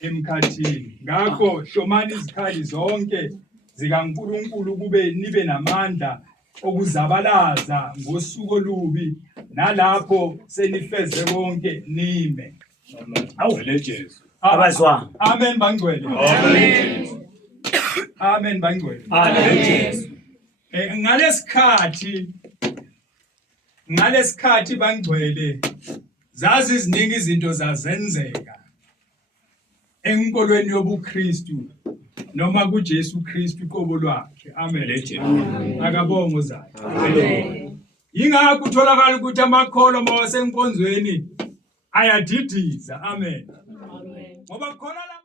emkhathini. Ngakho hlomani izikhali zonke zikaNkulunkulu kube nibe namandla okuzabalaza ngosuku olubi nalapho senifeze konke nime. Awuvele Jesu. Abazwa. Amen bangcwele. Amen. Amen bangcwele. Amen Jesu. Ngalesikhathi bangcwele zazi iziningi izinto zazenzeka enkolweni yobuKristu noma kuJesu Kristu iqobo lwakhe. Amen. Akabongo zayo. Amen. Yingakho utholakala ukuthi amakholwa mawasenkonzweni ayadidiza. Amen. Ngoba khona la